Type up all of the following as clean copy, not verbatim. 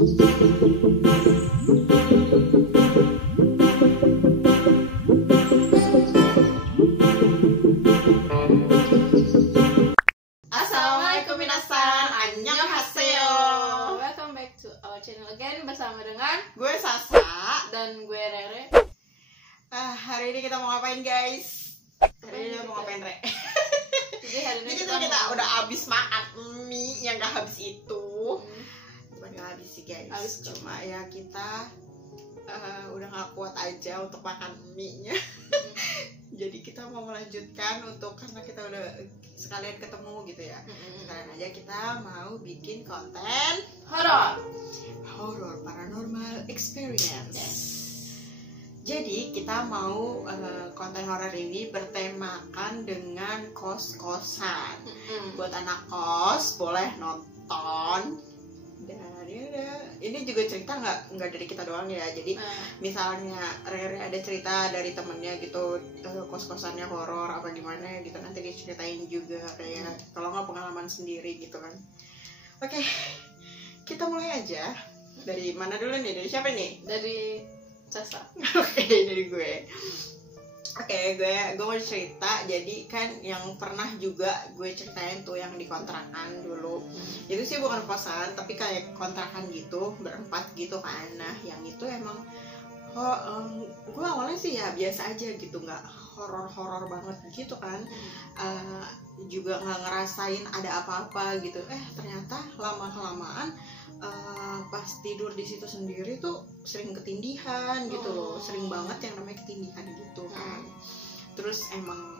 Assalamualaikum minasan, annyeonghaseyo. Welcome back to our channel again bersama dengan Gue Sasa. dan gue Rere. Hari ini kita mau ngapain guys? Hari ini kita mau ngapain, Re? Jadi hari ini Jadi kita udah habis makan mie yang gak habis itu. Bukan gak habis sih guys, Habis kok. cuma ya kita udah gak kuat aja untuk makan mie-nya. Jadi kita mau melanjutkan karena kita udah sekalian ketemu gitu ya. Sekalian aja kita mau bikin konten horror paranormal experience. Jadi kita mau konten horor ini bertemakan dengan kos-kosan. Buat anak kos boleh nonton. Dan ini juga cerita nggak dari kita doang ya. Jadi misalnya Rere ada cerita dari temennya gitu, kos-kosannya horor apa gimana gitu, nanti diceritain juga kayak kalau nggak pengalaman sendiri gitu kan. Oke, kita mulai aja. Dari mana dulu nih? Dari siapa nih? Dari Sasa. Oke, dari gue. Oke, gue mau cerita. Jadi kan yang pernah juga gue ceritain tuh yang di kontrakan dulu. Itu sih bukan kosan, tapi kayak kontrakan gitu, berempat gitu kan. Nah, yang itu emang gue awalnya sih ya biasa aja gitu, nggak horor banget gitu kan. Juga nggak ngerasain ada apa-apa gitu. Ternyata lama-kelamaan pas tidur di situ sendiri tuh sering ketindihan gitu loh, sering banget yang namanya ketindihan gitu kan. Terus emang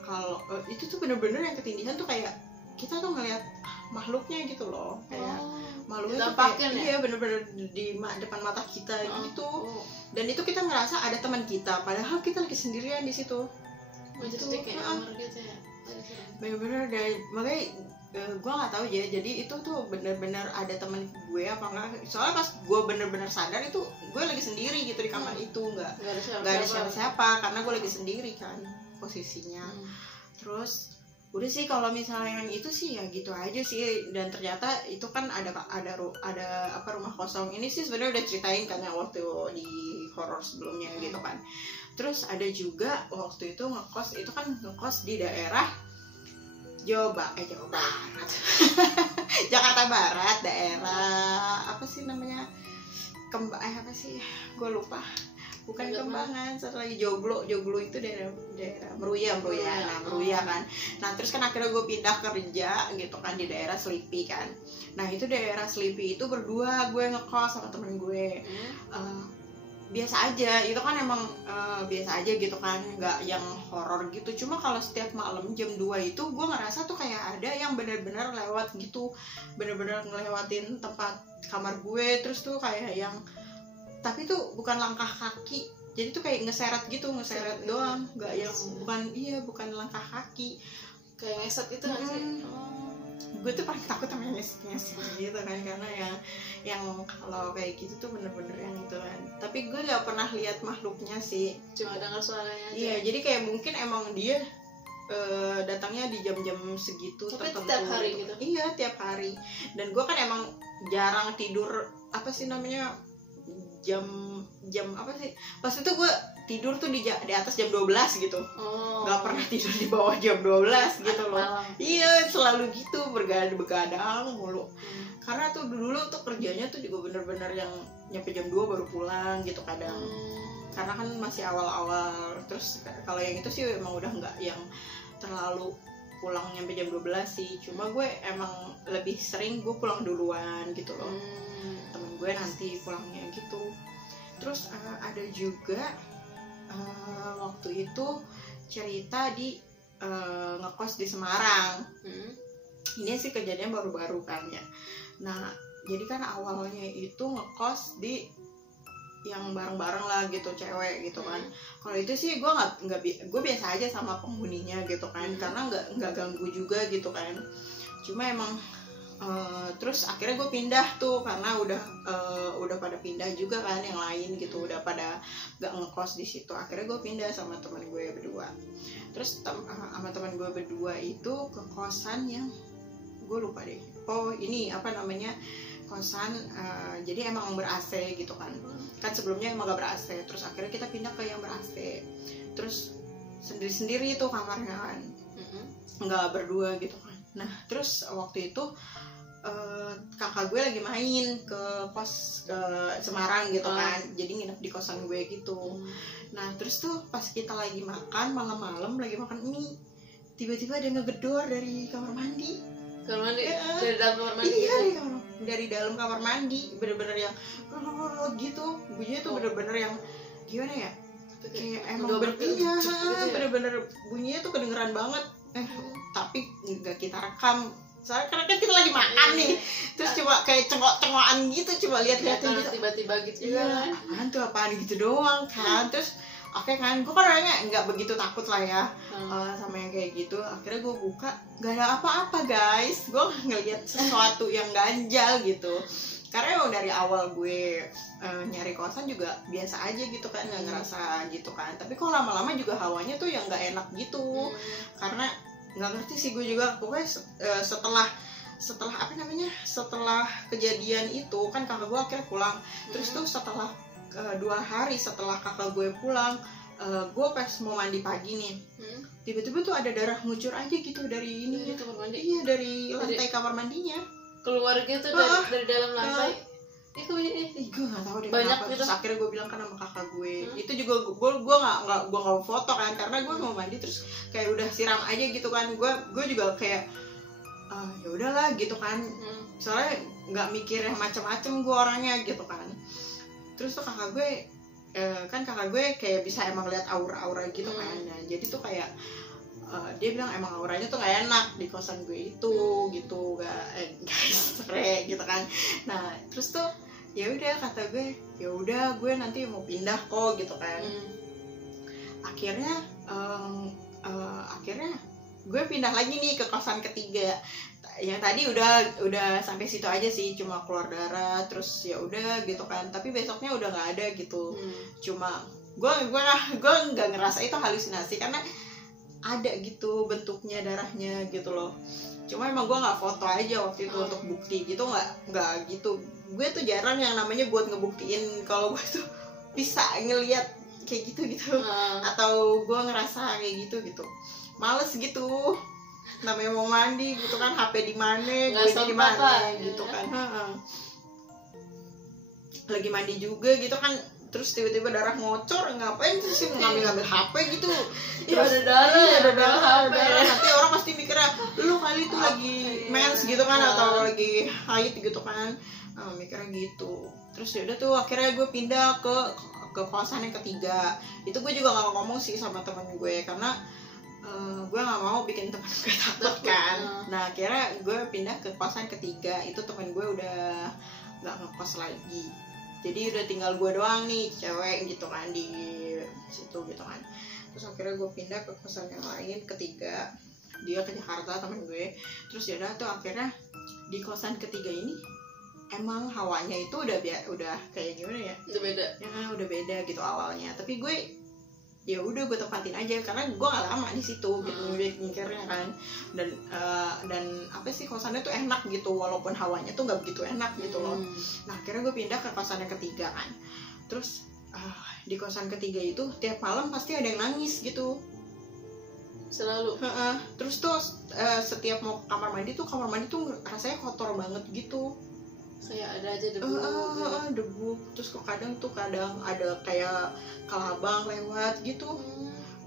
kalau itu tuh bener-bener yang ketindihan tuh kayak kita tuh ngeliat makhluknya gitu loh, kayak makhluknya tuh kayak, ya? Iya bener-bener di depan mata kita gitu. Dan itu kita ngerasa ada teman kita, padahal kita lagi sendirian di situ. Jadi kayak amar gitu ya. Bener-bener dari makanya gue nggak tahu ya, jadi itu tuh bener-bener ada temen gue apa enggak, soalnya pas gue bener-bener sadar itu gue lagi sendiri gitu di kamar itu, nggak ada siapa-siapa karena gue lagi sendiri kan posisinya. Terus udah sih kalau misalnya yang itu sih ya gitu aja sih. Dan ternyata itu kan ada apa rumah kosong ini sih sebenarnya udah ceritain kan yang waktu di horor sebelumnya gitu kan. Terus ada juga waktu itu ngekos di daerah Jawa Barat Jakarta Barat, daerah apa sih namanya, apa sih gue lupa, bukan Kembangan, satu lagi Joglo itu daerah Meruya. Nah Meruya kan. Nah terus kan akhirnya gue pindah kerja gitu kan di daerah Selipi kan. Nah itu daerah Selipi itu berdua gue ngekos sama temen gue. Biasa aja, itu kan emang biasa aja gitu kan, nggak yang horor gitu. Cuma kalau setiap malam jam 2 itu gue ngerasa tuh kayak ada yang bener-bener lewat gitu, bener-bener ngelewatin tempat kamar gue. Terus tuh kayak yang, tapi tuh bukan langkah kaki, jadi tuh kayak ngeseret doang, nggak yang bukan langkah kaki, kayak ngeset itu nggak sih? Gue tuh paling takut sama ngeset gitu kan, karena yang kalau kayak gitu tuh bener-bener yang itu kan. Tapi gue nggak pernah lihat makhluknya sih, cuma dengar suaranya aja. Iya, jadi kayak mungkin emang dia datangnya di jam-jam segitu. Tapi tertentu tiap hari gitu? Iya, tiap hari. Dan gue kan emang jarang tidur, apa sih namanya, jam apa sih, pas itu gue tidur tuh di atas jam 12 gitu. Gak pernah tidur di bawah jam 12 gitu loh. Iya, selalu gitu, begadang mulu. Karena tuh dulu tuh kerjanya tuh juga bener-bener yang nyampe jam 2 baru pulang gitu kadang. Karena kan masih awal-awal. Terus kalau yang itu sih emang udah nggak yang terlalu pulang nyampe jam 12 sih. Cuma gue emang lebih sering gue pulang duluan gitu loh. Temen gue nanti pulangnya gitu. Terus ada juga waktu itu cerita di ngekos di Semarang. Ini sih kejadian baru-baru kan ya. Nah jadi kan awalnya itu ngekos di yang bareng-bareng lah gitu, cewek gitu kan. Kalau itu sih gue biasa aja sama penghuninya gitu kan, karena nggak ganggu juga gitu kan. Cuma emang terus akhirnya gue pindah tuh karena udah pada pindah juga kan yang lain gitu, udah pada nggak ngekos di situ. Akhirnya gue pindah sama teman gue berdua. Terus sama teman gue berdua itu ke kosan yang gue lupa deh. Oh ini apa namanya, kosan, jadi emang ber-AC gitu kan. Kan sebelumnya emang gak ber-AC, terus akhirnya kita pindah ke yang ber-AC. Terus sendiri-sendiri itu kamarnya kan, nggak berdua gitu kan. Nah terus waktu itu kakak gue lagi main ke Semarang gitu kan, jadi nginep di kosan gue gitu. Nah terus tuh pas kita lagi makan malam-malam, lagi makan mie, tiba-tiba ada ngegedor dari kamar mandi. Kamar mandi? Dari dalam kamar mandi? Iya, gitu? dari dalam kamar mandi, bener-bener yang gitu, bunyinya tuh bener-bener yang gimana ya? Kayak emang berpindah, bener-bener bunyinya tuh kedengeran banget. Tapi nggak kita rekam, soalnya karena kan kita lagi makan nih, terus coba kayak cengok-cengokan gitu, coba lihat-lihatin gitu, tiba-tiba gitu juga kan. apaan gitu doang kan. Terus oke kan, gue kan orangnya nggak begitu takut lah ya sama yang kayak gitu. Akhirnya gue buka, nggak ada apa-apa guys, gue ngeliat sesuatu yang ganjal gitu. Karena emang dari awal gue nyari kosan juga biasa aja gitu kan, nggak ngerasa gitu kan. Tapi kok lama-lama juga hawanya tuh yang nggak enak gitu. Karena nggak ngerti sih gue juga, pokoknya setelah kejadian itu kan kakak gue akhirnya pulang. Terus tuh setelah 2 hari setelah kakak gue pulang, gue pas mau mandi pagi nih, tiba-tiba tuh ada darah ngucur aja gitu dari ini. Dari kamar mandi? Iya, dari lantai kamar mandinya. Keluar gitu dari dalam lantai. Itu ini. Gue nggak tahu deh banyak kenapa. gitu. Terus akhirnya gue bilang kan sama kakak gue. Itu juga gue nggak foto kan, karena gue mau mandi terus kayak udah siram aja gitu kan. Gue juga kayak ya udahlah gitu kan. Soalnya nggak mikir yang macem-macem gue orangnya gitu kan. Terus tuh kakak gue kan kakak gue kayak bisa emang lihat aura-aura gitu kan. Nah, jadi tuh kayak dia bilang emang auranya tuh gak enak di kosan gue itu gitu, guys sore gitu kan. Nah terus tuh ya udah kata gue, ya udah gue nanti mau pindah kok gitu kan. Akhirnya gue pindah lagi nih ke kosan ketiga. Yang tadi udah sampai situ aja sih, cuma keluar darah terus ya udah gitu kan. Tapi besoknya udah nggak ada gitu. Cuma gue nggak ngerasa itu halusinasi karena ada gitu bentuknya darahnya gitu loh. Cuma emang gue nggak foto aja waktu itu untuk bukti gitu, nggak gitu. Gue tuh jarang yang namanya buat ngebuktiin kalau gue tuh bisa ngelihat kayak gitu atau gue ngerasa kayak gitu. Males gitu, namanya mau mandi gitu kan, HP di mana, gue di mana gitu kan. Lagi mandi juga gitu kan, terus tiba-tiba darah ngocor, ngapain sih ngambil HP gitu. Ya ada darah, nanti orang pasti mikirnya lu kali itu lagi mens gitu kan, atau lagi haid gitu kan, mikirnya gitu. Terus ya udah tuh akhirnya gue pindah ke kosan yang ketiga. Itu gue juga gak ngomong sih sama temen gue karena gue gak mau bikin temen gue takut kan. Nah akhirnya gue pindah ke kosan ketiga. Itu temen gue udah gak ngekos lagi, jadi udah tinggal gue doang nih cewek gitu kan di situ gitu kan. Terus akhirnya gue pindah ke kosan yang lain ketiga, dia ke Jakarta temen gue. Terus ya udah tuh akhirnya di kosan ketiga ini emang hawanya itu udah kayak gimana ya, udah beda gitu awalnya. Tapi gue ya udah gue tempatin aja karena gue gak lama di situ gitu mikirnya kan. Dan apa sih, kosannya tuh enak gitu walaupun hawanya tuh nggak begitu enak gitu loh. Nah akhirnya gue pindah ke kosan yang ketiga kan. Terus di kosan ketiga itu tiap malam pasti ada yang nangis gitu selalu. Terus tuh setiap mau ke kamar mandi tuh rasanya kotor banget gitu, kayak ada aja debu. Debu. Terus kadang ada kayak kelabang lewat gitu.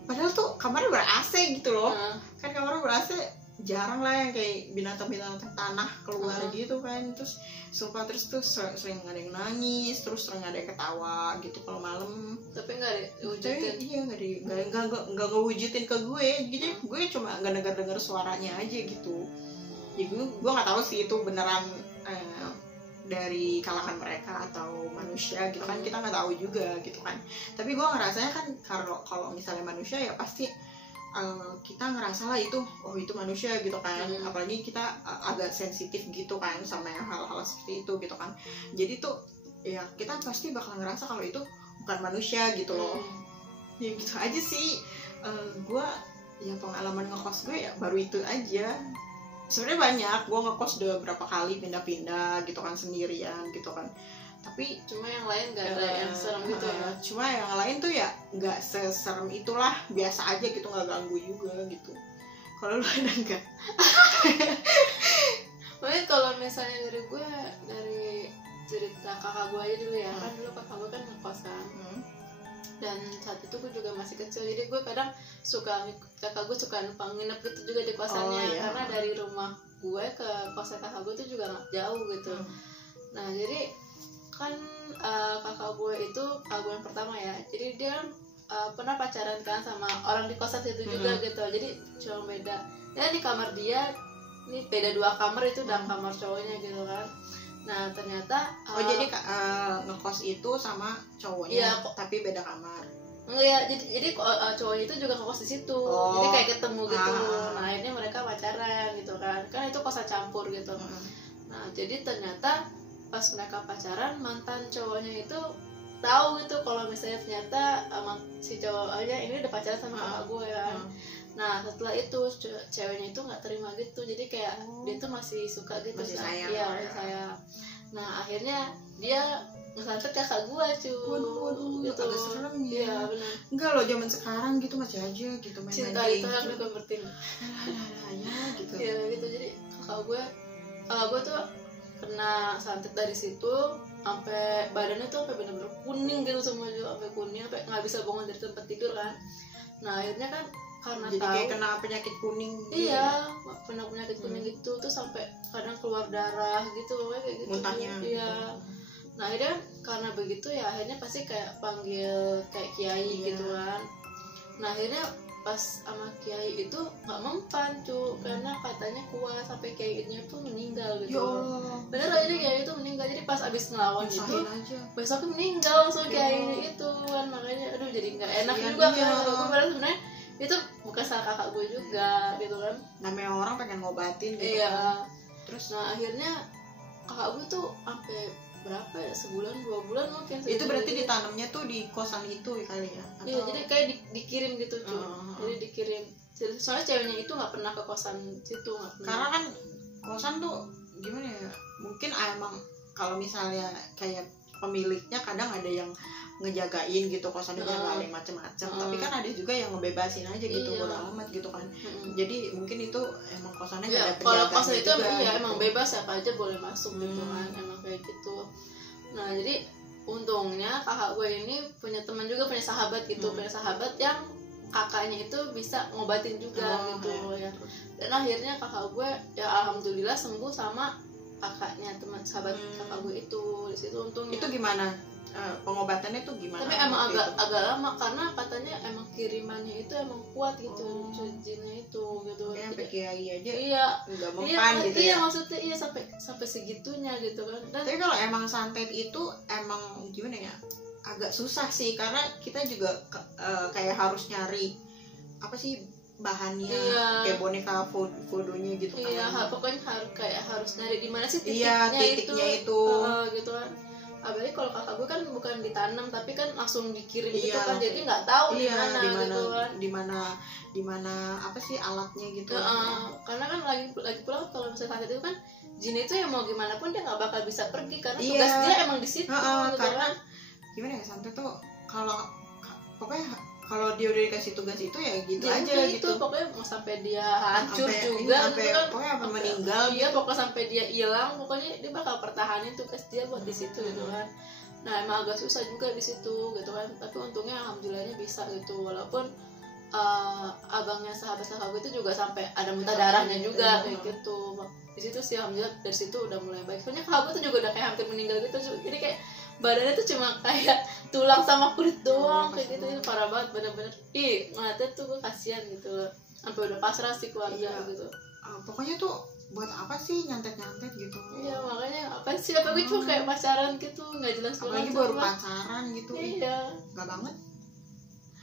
Padahal tuh kamarnya ber-AC gitu loh. Kan kamarnya ber-AC jarang lah yang kayak binatang-binatang tanah keluar gitu kan. Terus sumpah, terus tuh sering ada yang nangis, terus sering ada yang ketawa gitu kalau malam. Tapi nggak diwujudin. Iya, nggak ngewujudin ke gue gitu. Gue cuma nggak dengar suaranya aja gitu. Ya gue nggak tahu sih itu beneran dari kalangan mereka atau manusia gitu kan, kita nggak tahu juga gitu kan. Tapi gue ngerasanya kan kalau misalnya manusia ya pasti kita ngerasa lah itu manusia gitu kan. Apalagi kita agak sensitif gitu kan sama yang hal-hal seperti itu gitu kan. Jadi tuh ya kita pasti bakal ngerasa kalau itu bukan manusia gitu loh. Ya gitu aja sih. Gue ya pengalaman ngekos gue ya baru itu aja. sebenarnya banyak, gue ngekos udah berapa kali pindah-pindah gitu kan, sendirian gitu kan, tapi cuma yang lain gak ada yang serem gitu ya. Cuma yang lain tuh ya nggak seserem itulah, biasa aja gitu, nggak ganggu juga gitu. Kalau lu ada nggak? Makanya kalau misalnya dari gue, dari cerita kakak gue aja dulu ya, kan dulu kakak gue kan ngekos kan, dan saat itu gue juga masih kecil, jadi gue kadang suka, kakak gue suka numpang nginep gitu juga di kosannya, karena dari rumah gue ke kosan kakak gue itu juga nggak jauh gitu. Nah jadi kan kakak gue itu kakak gue yang pertama ya, jadi dia pernah pacaran kan sama orang di kosan situ juga gitu, jadi cuma beda ya di kamar dia, ini beda 2 kamar itu dan kamar cowoknya gitu kan. Nah ternyata jadi ngekos itu sama cowoknya, iya, tapi beda kamar. Enggak ya, jadi cowoknya itu juga ngekos di situ, jadi kayak ketemu gitu. Nah akhirnya mereka pacaran gitu kan itu kosan campur gitu. Nah jadi ternyata pas mereka pacaran, mantan cowoknya itu tahu gitu kalau misalnya ternyata si cowoknya ini udah pacaran sama kakak gue kan. Nah setelah itu ceweknya itu nggak terima gitu, jadi kayak dia tuh masih suka gitu, masih sayang. Iya masih sayang. Nah akhirnya dia ngesantet kakak gue Waduh, gitu. Agak serem ya. Iya benar. Enggak loh, zaman sekarang gitu masih aja gitu main cinta itu yang dikonvertin. Ya gitu. Iya gitu, jadi kakak gue tuh kena santet dari situ sampai badannya tuh sampai benar-benar kuning gitu semua juga, sampai kuning, sampai nggak bisa bangun dari tempat tidur kan. Nah akhirnya kan karena jadi tahu, kayak kena penyakit kuning. Iya, kena penyakit kuning gitu, tuh sampai kadang keluar darah gitu, kayak gitu. Muntahnya. Iya. Nah akhirnya karena begitu ya, akhirnya pasti kayak panggil kayak kiai gitu kan. Nah akhirnya pas sama kiai itu nggak mempan karena katanya kuat sampai kiainya tuh meninggal gitu. Bener aja kiai itu meninggal, jadi pas abis ngelawan itu besoknya meninggal langsung kiai itu kan. Makanya aduh jadi nggak enak juga kan. Gue padahal sebenarnya itu bukan salah kakak gue juga gitu kan, namanya orang pengen ngobatin gitu. Iya. Terus nah akhirnya kakak gue tuh sampai berapa ya, sebulan 2 bulan mungkin. Itu berarti ditanamnya tuh di kosan itu kali ya? Atau... Iya, jadi kayak dikirim gitu jadi dikirim, soalnya ceweknya itu nggak pernah ke kosan situ, nggak pernah. Karena kan kosan tuh gimana ya, mungkin emang kalau misalnya kayak pemiliknya kadang ada yang ngejagain gitu kosannya, nggak ada yang macem-macem, tapi kan ada juga yang ngebebasin aja gitu, bodo amat gitu kan. Jadi mungkin itu emang kosannya nggak ada penjaganya. Kalau kosan itu juga, ya gitu. emang bebas, siapa aja boleh masuk gitu kan, emang kayak gitu. Nah jadi untungnya kakak gue ini punya teman juga, punya sahabat gitu, punya sahabat yang kakaknya itu bisa ngobatin juga gitu ya. Dan akhirnya kakak gue ya alhamdulillah sembuh sama kakaknya, teman sahabat kakak gue itu. Di situ untungnya. Itu gimana? Pengobatannya tuh gimana? Tapi emang agak lama karena katanya emang kirimannya itu emang kuat gitu, jinnya itu gitu. Kayak sampai kiai aja. Iya. Nggak mempan gitu ya. Iya maksudnya iya sampai segitunya gitu kan. Dan tapi kalau emang santet itu emang gimana ya? Agak susah sih, karena kita juga kayak harus nyari apa sih bahannya, kayak boneka fotonya gitu kan. Iya, pokoknya harus nyari di mana sih titiknya itu. Gitu kan. Apalagi kalau kakak gue kan bukan ditanam tapi kan langsung dikirim gitu kan, jadi nggak tahu di mana gitu kan, di mana apa sih alatnya gitu. Karena kan lagi pula kalau misalnya santet itu kan jin itu ya mau gimana pun dia nggak bakal bisa pergi karena tugas dia emang di situ gitu karena kan. Gimana ya, santet tuh pokoknya kalau dia udah dikasih tugas itu ya gitu ya, aja gitu. gitu. Pokoknya mau sampai dia hancur juga sampai, gitu kan, pokoknya sampai meninggal. Iya, pokoknya sampai dia hilang, pokoknya dia bakal pertahanin tugas dia buat di situ gitu kan. Nah emang agak susah juga di situ gitu kan, tapi untungnya alhamdulillahnya bisa gitu, walaupun abangnya sahabat gue itu juga sampai ada muntah darahnya juga kayak gitu. Di situ sih alhamdulillah, dari situ udah mulai baik. Soalnya gue tuh juga udah kayak hampir meninggal gitu, jadi kayak badannya tuh cuma kayak tulang sama kulit doang kayak gitu. Itu parah banget bener-bener. Ngeliatnya tuh gue kasihan gitu, sampai udah pasrah sih keluarga gitu. Pokoknya tuh buat apa sih nyantet-nyantet gitu. Iya makanya apa gue cuma kayak pacaran gitu, nggak jelas banget. Apalagi baru pacaran gitu. Iya. Nggak banget.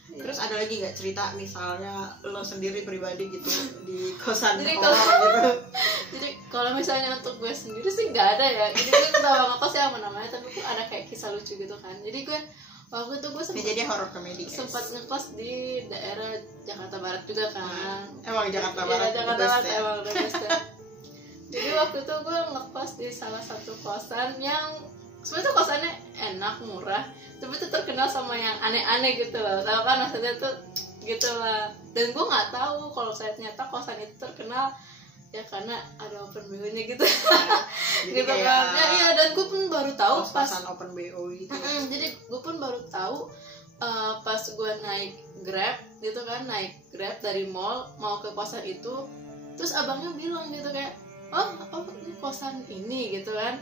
Terus ada lagi nggak cerita misalnya lo sendiri pribadi gitu di kosan gitu? Jadi kalau misalnya untuk gue sendiri sih nggak ada ya. Jadi gue ketawa ngekos ya sama namanya, tapi gue ada kayak kisah lucu gitu kan. Jadi gue waktu itu gue jadi horror komedi. Sempat ngekos di daerah Jakarta Barat juga kan. Emang Jakarta Barat. Jakarta Barat emang the best ya. Jadi waktu itu gue ngekos di salah satu kosan yang sebenarnya tuh kosannya enak, murah, tapi tuh terkenal sama yang aneh-aneh gitu loh. Tahu kan maksudnya tuh gitu lah. Dan gue nggak tahu kalau saya ternyata kosan itu terkenal ya karena ada open BO-nya gitu. Gitu kan. Ya, iya, dan gue pun baru tahu pas open BO gitu. Jadi gue pun baru tahu pas gue naik Grab gitu kan, naik Grab dari mall mau ke kosan itu, terus abangnya bilang gitu kayak, oh ini kosan ini gitu kan.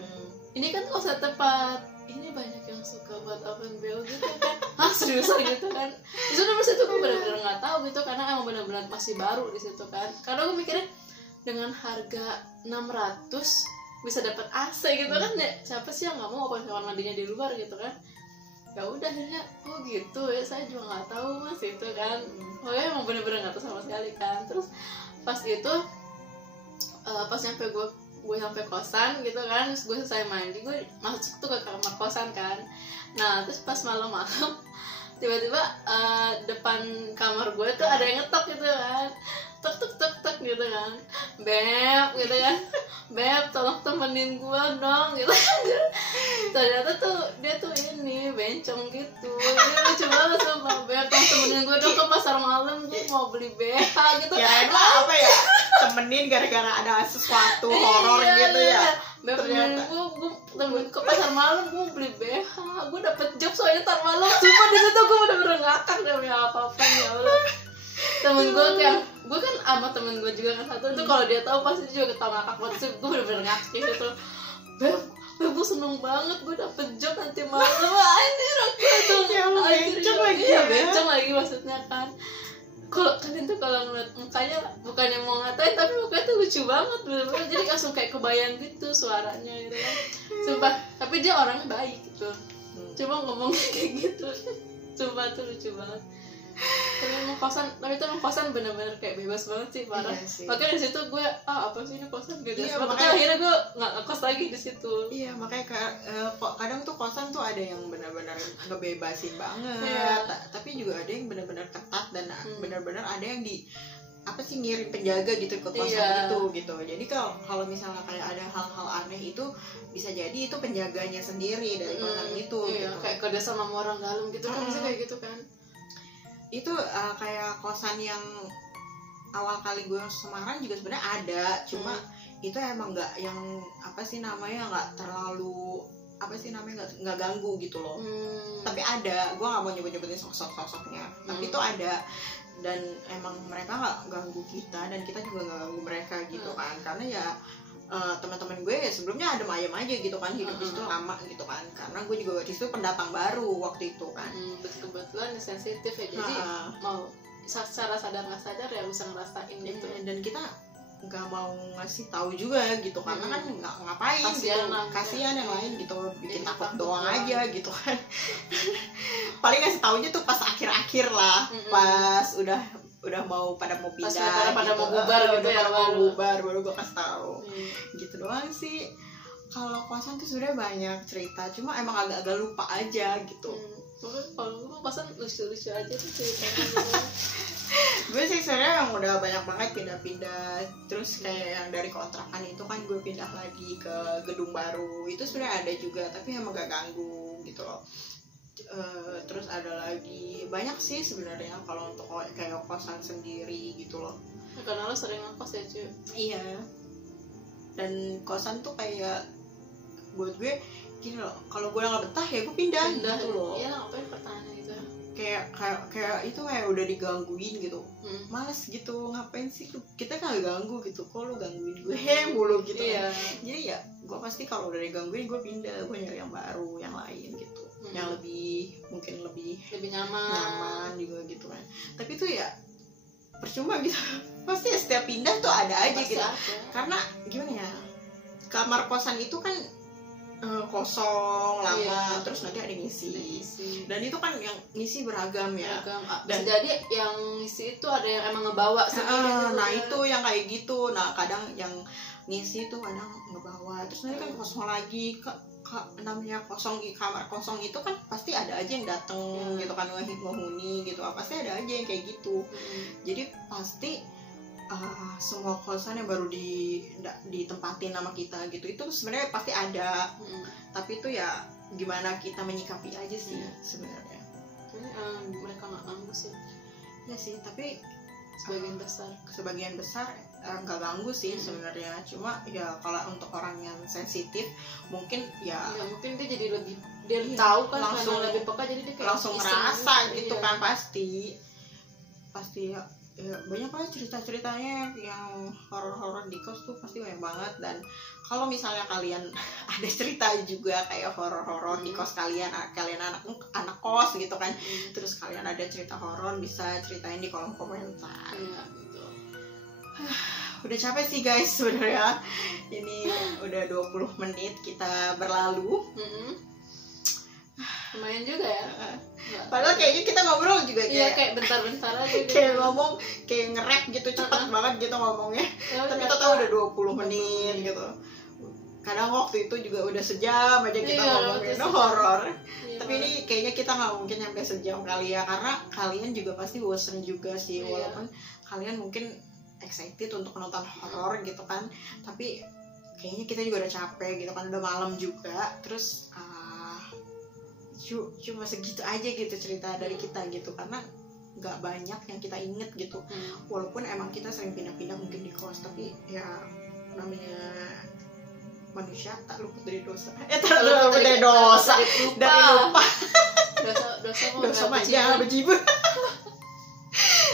Ini kan kosan tempat ini banyak yang suka buat open BO gitu kan. Hah, seriusan gitu kan. Itu nomor satu gue benar-benar nggak tahu gitu karena emang benar-benar masih baru di situ kan. Karena gue mikirnya dengan harga 600 bisa dapat AC gitu kan ya, siapa sih yang nggak mau kamar mandinya di luar gitu kan. Ya udah akhirnya oh gitu ya, saya juga nggak tahu mas itu kan. Pokoknya emang bener-bener nggak tahu sama sekali kan. Terus pas itu pas nyampe gue sampai kosan gitu kan, terus gue selesai mandi, gue masuk tuh ke kamar kosan kan. Nah terus pas malam-malam tiba-tiba depan kamar gue tuh ada yang ngetok gitu kan, tek gitu kan, beb gitu kan, beb tolong temenin gue dong gitu. Ternyata tuh dia tuh ini bencong gitu, dia lucu banget sama beb, tolong temenin gue dong ke pasar malam, gue mau beli BH gitu. Ya emang apa ya, temenin gara-gara ada sesuatu horor gitu ya. Beb temenin gue temenin ke pasar malam, gue beli BH, gue dapet job soalnya ntar malam. Cuma di situ gue bener-bener ngakak demi apa-apa ya Allah. Temen gue yang gue kan sama temen gue juga kan satu itu, kalau dia tahu pasti dia juga ketawa ngakak banget sih. Gue bener-bener ngakak gitu. Beb gue seneng banget gue dapet job nanti malam. Anjir aku tuh bencong lagi ya, bencong lagi maksudnya kan. Kalau kalian tuh kalau ngeliat mukanya bukannya mau ngatain tapi mukanya tuh lucu banget bener-bener. Jadi langsung kayak kebayang gitu suaranya gitu kan. Sumpah, tapi dia orangnya baik gitu. Cuma ngomongnya kayak gitu. Sumpah tuh lucu banget. Tapi emang kosan bener-bener kayak bebas banget sih, parah. Iya, makanya di situ gue apa sih ini kosan gak jelas. Makanya akhirnya gue nggak ngekos lagi di situ. Iya, makanya kadang tuh kosan tuh ada yang benar-benar ngebebasin banget. Iya. Tapi juga ada yang benar-benar ketat dan benar-benar ada yang ngirim penjaga gitu ke kosan itu gitu. Jadi kalau misalnya kayak ada hal-hal aneh itu bisa jadi itu penjaganya sendiri dari kosan itu. Iya, gitu. Kayak kerja sama orang dalam gitu kan, bisa kayak gitu kan. Itu kayak kosan yang awal kali gue Semarang juga sebenarnya ada, cuma itu emang nggak yang nggak terlalu nggak ganggu gitu loh. Tapi ada, gue nggak mau nyebutin sosoknya, tapi itu ada, dan emang mereka nggak ganggu kita dan kita juga nggak ganggu mereka gitu kan, karena ya teman-teman gue sebelumnya adem ayem aja gitu kan, hidup di situ lama gitu kan, karena gue juga di situ pendatang baru waktu itu kan. Kebetulan sensitif ya, jadi mau secara sadar nggak sadar ya bisa ngerasain gitu. Dan kita nggak mau ngasih tahu juga gitu, karena kan nggak ngapain kasihan yang lain gitu, bikin takut doang aja gitu kan. Paling ngasih taunya tuh pas akhir-akhir lah, pas udah mau pindah, pada mau bubar gitu ya, mau bubar baru gue kasih tahu. Gitu doang sih. Kalau kosan tuh sudah banyak cerita, cuma emang agak-agak lupa aja gitu. Kalau gue kosan lucu-lucu aja tuh ceritanya. Gue sih sebenarnya yang udah banyak banget pindah-pindah, terus kayak yang dari kontrakan itu kan gue pindah lagi ke gedung baru, itu sebenarnya ada juga tapi emang gak ganggu gitu loh. Terus ada lagi banyak sih sebenarnya kalau untuk kayak kosan sendiri gitu loh. Karena lo sering ngekos ya cuy. Iya. Dan kosan tuh kayak buat gue gini loh, kalau gue nggak betah ya gue pindah gitu loh. Iya, ngapain pertahanan gitu. Kayak itu kayak udah digangguin gitu. Males gitu, ngapain sih kita kan ganggu gitu, kok lo gangguin gue mulu gitu. Iya. Jadi ya gue pasti kalau udah digangguin gue pindah, gue nyari yang baru, yang lain gitu. Yang mungkin lebih nyaman juga gitu kan. Tapi tuh ya percuma gitu. Pasti setiap pindah tuh ada aja pasti gitu. Ada. Karena gimana ya? Kamar kosan itu kan kosong lama, terus nanti ada ngisi. Dan itu kan yang ngisi beragam ya. Dan jadi yang ngisi itu ada yang emang ngebawa sendiri. Nah itu yang kayak gitu. Nah kadang yang ngisi itu kadang ngebawa. Terus nanti kan kosong lagi. Namanya kamar kosong itu kan pasti ada aja yang dateng gitu kan, ngehuni gitu, pasti ada aja yang kayak gitu. Jadi pasti semua kosan yang baru ditempatin sama kita gitu, itu sebenarnya pasti ada. Tapi itu ya gimana kita menyikapi aja sih sebenarnya. Mereka nggak ganggu sih. Ya sih, tapi sebagian besar nggak ganggu sih sebenarnya. Cuma ya kalau untuk orang yang sensitif mungkin ya mungkin dia jadi lebih tahu kan, langsung karena lebih peka, jadi dia kayak langsung ngerasa gitu kan. Pasti ya banyak lah cerita-ceritanya yang horor-horor di kos tuh, pasti banyak banget. Dan kalau misalnya kalian ada cerita juga kayak horor-horor di kos kalian anak kos gitu kan, terus kalian ada cerita horor, bisa ceritain di kolom komentar. Udah capek sih guys sebenarnya, ini udah 20 menit kita berlalu. Lumayan juga ya. Padahal kayaknya kita ngobrol juga kayak bentar-bentar aja gitu. Kayak ngomong kayak nge-rap gitu, cepat banget gitu ngomongnya. Tapi kita tahu udah 20 menit gitu. Kadang waktu itu juga udah sejam aja kita ngomongin horor. Tapi ini kayaknya kita nggak mungkin sampai sejam kali ya, karena kalian juga pasti bosen juga sih. Walaupun kalian mungkin excited untuk nonton horor gitu kan, tapi kayaknya kita juga udah capek gitu kan, udah malam juga. Terus cuma segitu aja gitu cerita dari kita gitu, karena nggak banyak yang kita inget gitu. Walaupun emang kita sering pindah-pindah mungkin di kos, tapi ya namanya manusia tak luput dari dosa. Tak luput dari dosa, dari lupa. Dosa mah jangan bejibun.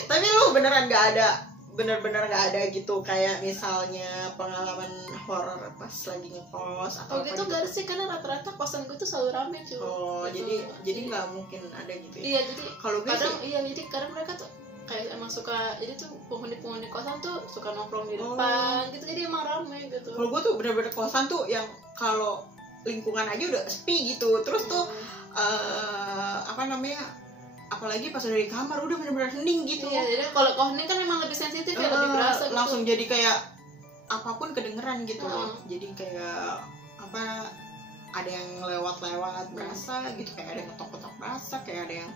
Tapi lu beneran nggak ada, bener-bener nggak ada gitu kayak misalnya pengalaman horor pas lagi ngekos atau gitu? Gak ada sih, karena rata-rata kosan gue tuh selalu rame cuy. Gitu. jadi nggak mungkin ada gitu ya. Iya, jadi kalau kadang jadi kadang mereka tuh kayak emang suka, jadi tuh penghuni kosan tuh suka nongkrong di depan gitu, jadi emang rame gitu. Kalau gue tuh bener-bener kosan tuh yang kalau lingkungan aja udah sepi gitu, terus tuh apalagi pas udah di kamar udah bener-bener hening gitu. Iya, jadi kalau hening kan memang lebih sensitif ya, lebih berasa gitu. Langsung jadi kayak apapun kedengeran gitu loh. Jadi kayak ada yang lewat-lewat berasa gitu, kayak ada yang ketok-ketok berasa, kayak ada yang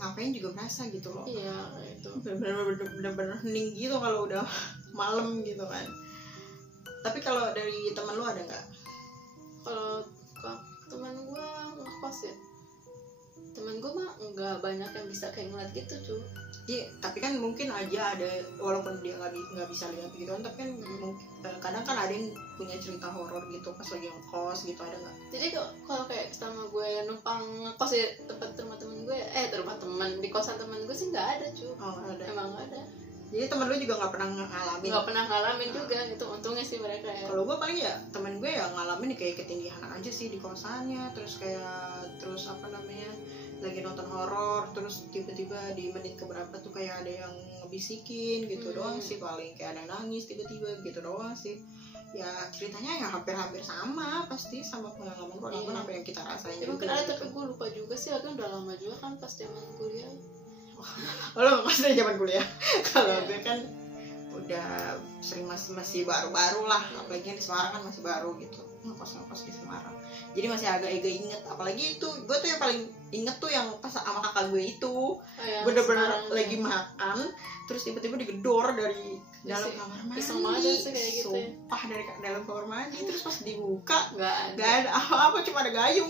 ngapain juga berasa gitu loh. Iya, itu bener-bener hening gitu kalau udah malam gitu kan. Tapi kalau dari teman lu ada nggak? Kalau teman gue ngekos ya, temen gue mah nggak banyak yang bisa kayak ngeliat gitu cuy. Iya, tapi kan mungkin aja ada, walaupun dia nggak bisa lihat gitu kan, tapi kan kadang kan ada yang punya cerita horor gitu pas lagi ngekos gitu, ada nggak? Jadi kalau kayak sama gue numpang ngekos di tempat rumah temen gue, rumah temen di kosan temen gue sih nggak ada cuy. Nggak ada. Emang nggak ada. Jadi temen lu juga nggak pernah ngalamin? Nggak pernah ngalamin juga gitu, untungnya sih mereka ya. Kalau gue paling ya temen gue ya ngalamin kayak ketindihan aja sih di kosannya, terus lagi nonton horor, terus tiba-tiba di menit keberapa tuh kayak ada yang ngebisikin gitu doang sih, paling kayak ada yang nangis tiba-tiba gitu doang sih. Ya ceritanya ya hampir-hampir sama pasti sama pengalaman apa yang kita rasain juga. Mungkin ada, tapi gue lupa juga sih, kan udah lama juga kan pas zaman kuliah. Lo pas dari zaman kuliah? Kalau gue kan udah sering masih baru-baru lah, apalagi di Semarang kan masih baru gitu, ngekos di Semarang. Jadi masih agak inget, apalagi itu gue tuh yang paling inget tuh yang pas sama kakak gue itu, bener-bener lagi makan, terus tiba-tiba digedor dari dalam kamar mandi. Sumpah, dari dalam kamar mandi, terus pas dibuka nggak ada apa-apa, cuma ada gayung.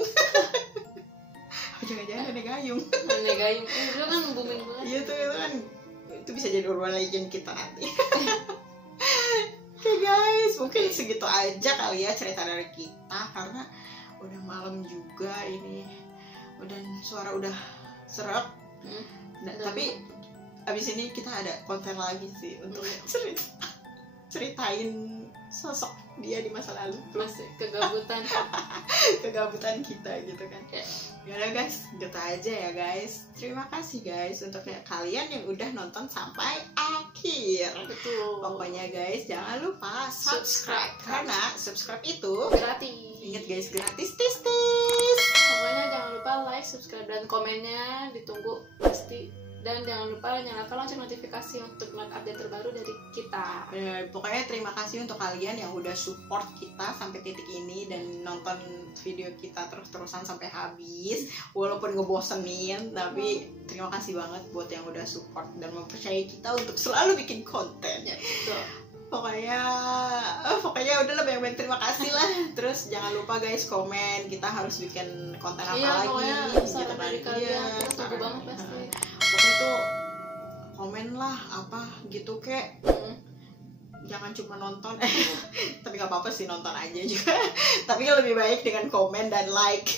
Jangan-jangan ada gayung. Ada gayung, itu kan booming banget. Iya tuh, itu bisa jadi urban legend kita nanti. Oke guys, mungkin segitu aja kali ya cerita dari kita, karena udah malam juga ini, dan suara udah serap. Tapi abis ini kita ada konten lagi sih untuk ceritain sosok dia di masa lalu, masih kegabutan kita gitu kan. Yaudah guys, gitu aja ya guys. Terima kasih guys untuk kalian yang udah nonton sampai akhir. Betul. Pokoknya guys, jangan lupa subscribe, karena subscribe itu gratis. Ingat guys, gratis. Pokoknya jangan lupa like, subscribe, dan komennya ditunggu pasti. Dan jangan lupa nyalakan lonceng notifikasi untuk melihat update terbaru dari kita. Pokoknya terima kasih untuk kalian yang udah support kita sampai titik ini dan nonton video kita terus-terusan sampai habis. Walaupun ngebosenin, tapi terima kasih banget buat yang udah support dan mempercayai kita untuk selalu bikin konten. Ya, betul. Pokoknya udah lebih banyak terima kasih lah. Terus jangan lupa guys komen kita harus bikin konten apa lagi. Pokoknya saran dari kalian kita tunggu banget pasti. Pokoknya tuh komen lah apa gitu kek. Jangan cuma nonton tapi nggak apa-apa sih, nonton aja juga tapi lebih baik dengan komen dan like.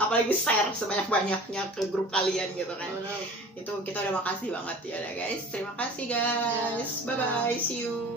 Apalagi share sebanyak-banyaknya ke grup kalian gitu kan. Itu kita udah makasih banget ya guys. Terima kasih guys. Bye bye, see you.